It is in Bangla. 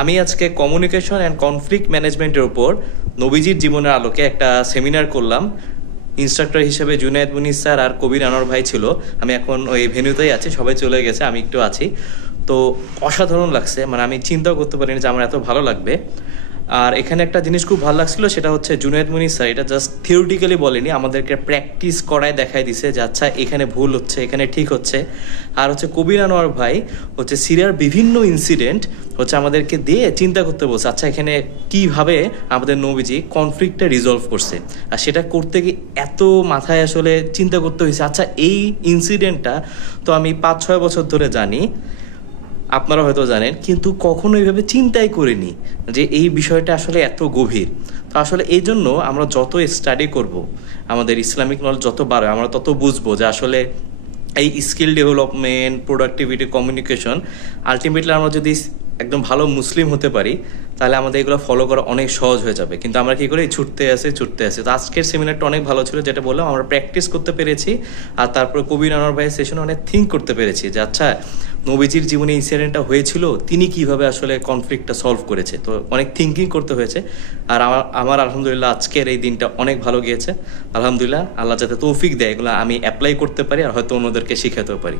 আমি আজকে কমিউনিকেশন অ্যান্ড কনফ্লিক্ট ম্যানেজমেন্টের উপর নবীজির জীবনের আলোকে একটা সেমিনার করলাম। ইনস্ট্রাক্টর হিসেবে জুনায়েদ মুনির স্যার আর কবির আনোয়ার ভাই ছিল। আমি এখন ওই ভেন্যুতেই আছি, সবাই চলে গেছে, আমি একটু আছি। তো অসাধারণ লাগছে, মানে আমি চিন্তাও করতে পারিনি যে আমার এত ভালো লাগবে। আর এখানে একটা জিনিস খুব ভালো লাগছিল, সেটা হচ্ছে জুনায়েদ মুনির স্যার এটা জাস্ট থিওরিটিক্যালি বলেনি, আমাদেরকে প্র্যাকটিস করায় দেখাই দিছে যে আচ্ছা এখানে ভুল হচ্ছে, এখানে ঠিক হচ্ছে। আর হচ্ছে কবির আনোয়ার ভাই হচ্ছে সিরিয়ার বিভিন্ন ইনসিডেন্ট হচ্ছে আমাদেরকে দিয়ে চিন্তা করতে বলছে, আচ্ছা এখানে কীভাবে আমাদের নবীজি কনফ্লিক্টটা রিজলভ করছে। আর সেটা করতে গিয়ে এত মাথায় আসলে চিন্তা করতে হয়েছে, আচ্ছা এই ইনসিডেন্টটা তো আমি 5-6 বছর ধরে জানি, আপনারা হয়তো জানেন, কিন্তু কখনো এইভাবে চিন্তাই করিনি যে এই বিষয়টা আসলে এত গভীর। তো আসলে এই জন্য আমরা যত স্টাডি করব, আমাদের ইসলামিক নলেজ যত বাড়ে, আমরা তত বুঝবো যে আসলে এই skill development, productivity, communication, ultimately আমরা যদি একদম ভালো মুসলিম হতে পারি তাহলে আমাদের এগুলো ফলো করা অনেক সহজ হয়ে যাবে। কিন্তু আমরা কী করি, ছুটতে আসি। তো আজকের সেমিনারটা অনেক ভালো ছিল, যেটা বললাম আমরা প্র্যাকটিস করতে পেরেছি। আর তারপর কবির আনোয়ার ভাইয়ের সেশনে অনেক থিঙ্ক করতে পেরেছি যে আচ্ছা নবীজির জীবনে ইনসিডেন্টটা হয়েছিল, তিনি কিভাবে আসলে কনফ্লিক্টটা সলভ করেছে। তো অনেক থিঙ্কিং করতে হয়েছে। আর আমার আলহামদুলিল্লাহ আজকের এই দিনটা অনেক ভালো গিয়েছে। আলহামদুলিল্লাহ, আল্লাহ যাতে তৌফিক দেয় এগুলো আমি অ্যাপ্লাই করতে পারি আর হয়তো অন্যদেরকে শিখাতেও পারি।